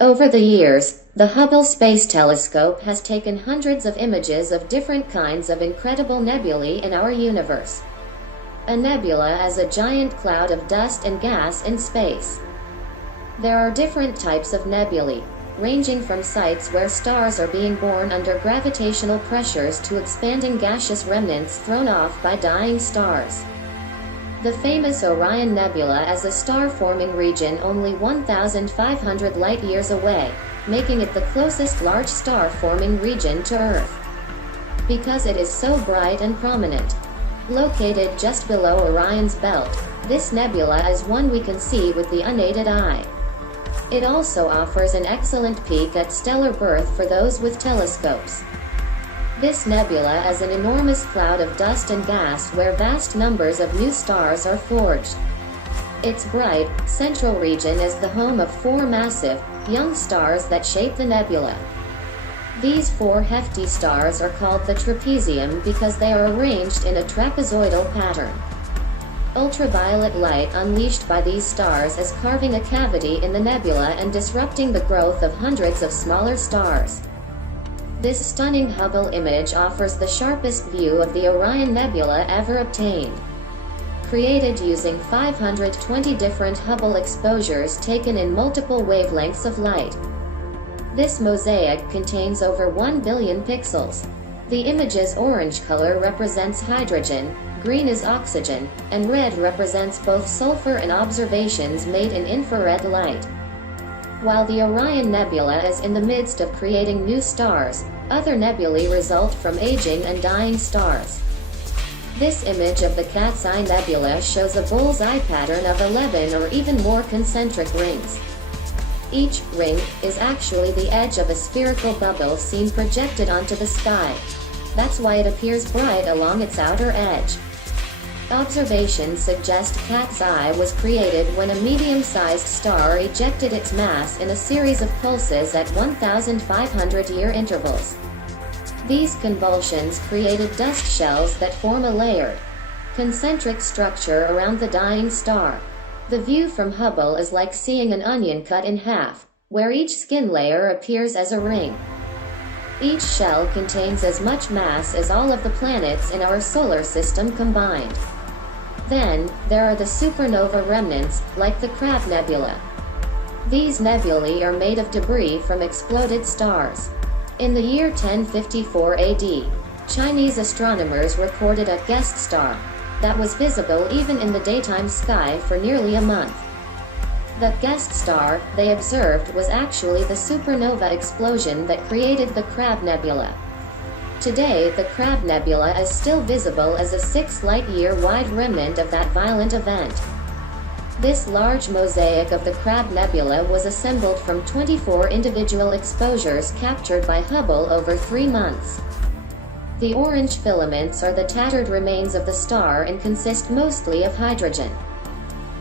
Over the years, the Hubble Space Telescope has taken hundreds of images of different kinds of incredible nebulae in our universe. A nebula is a giant cloud of dust and gas in space. There are different types of nebulae, ranging from sites where stars are being born under gravitational pressures to expanding gaseous remnants thrown off by dying stars. The famous Orion Nebula is a star-forming region only 1,500 light-years away, making it the closest large star-forming region to Earth. Because it is so bright and prominent, located just below Orion's belt, this nebula is one we can see with the unaided eye. It also offers an excellent peek at stellar birth for those with telescopes. This nebula is an enormous cloud of dust and gas where vast numbers of new stars are forged. Its bright, central region is the home of four massive, young stars that shape the nebula. These four hefty stars are called the trapezium because they are arranged in a trapezoidal pattern. Ultraviolet light unleashed by these stars is carving a cavity in the nebula and disrupting the growth of hundreds of smaller stars. This stunning Hubble image offers the sharpest view of the Orion Nebula ever obtained. Created using 520 different Hubble exposures taken in multiple wavelengths of light. This mosaic contains over 1 billion pixels. The image's orange color represents hydrogen, green is oxygen, and red represents both sulfur and observations made in infrared light. While the Orion Nebula is in the midst of creating new stars, other nebulae result from aging and dying stars. This image of the Cat's Eye Nebula shows a bull's eye pattern of 11 or even more concentric rings. Each ring is actually the edge of a spherical bubble seen projected onto the sky. That's why it appears bright along its outer edge. Observations suggest Cat's Eye was created when a medium-sized star ejected its mass in a series of pulses at 1,500-year intervals. These convulsions created dust shells that form a layered, concentric structure around the dying star. The view from Hubble is like seeing an onion cut in half, where each skin layer appears as a ring. Each shell contains as much mass as all of the planets in our solar system combined. Then, there are the supernova remnants, like the Crab Nebula. These nebulae are made of debris from exploded stars. In the year 1054 AD, Chinese astronomers recorded a guest star that was visible even in the daytime sky for nearly a month. The guest star they observed was actually the supernova explosion that created the Crab Nebula. Today, the Crab Nebula is still visible as a 6 light-year wide remnant of that violent event. This large mosaic of the Crab Nebula was assembled from 24 individual exposures captured by Hubble over 3 months. The orange filaments are the tattered remains of the star and consist mostly of hydrogen.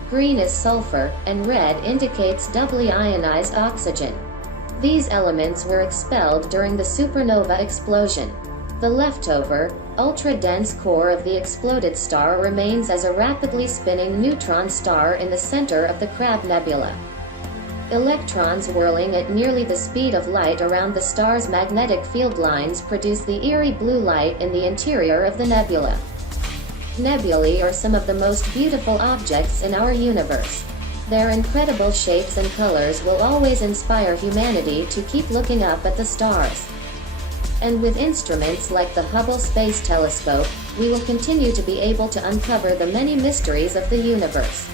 Green is sulfur, and red indicates doubly ionized oxygen. These elements were expelled during the supernova explosion. The leftover, ultra-dense core of the exploded star remains as a rapidly spinning neutron star in the center of the Crab Nebula. Electrons whirling at nearly the speed of light around the star's magnetic field lines produce the eerie blue light in the interior of the nebula. Nebulae are some of the most beautiful objects in our universe. Their incredible shapes and colors will always inspire humanity to keep looking up at the stars. And with instruments like the Hubble Space Telescope, we will continue to be able to uncover the many mysteries of the universe.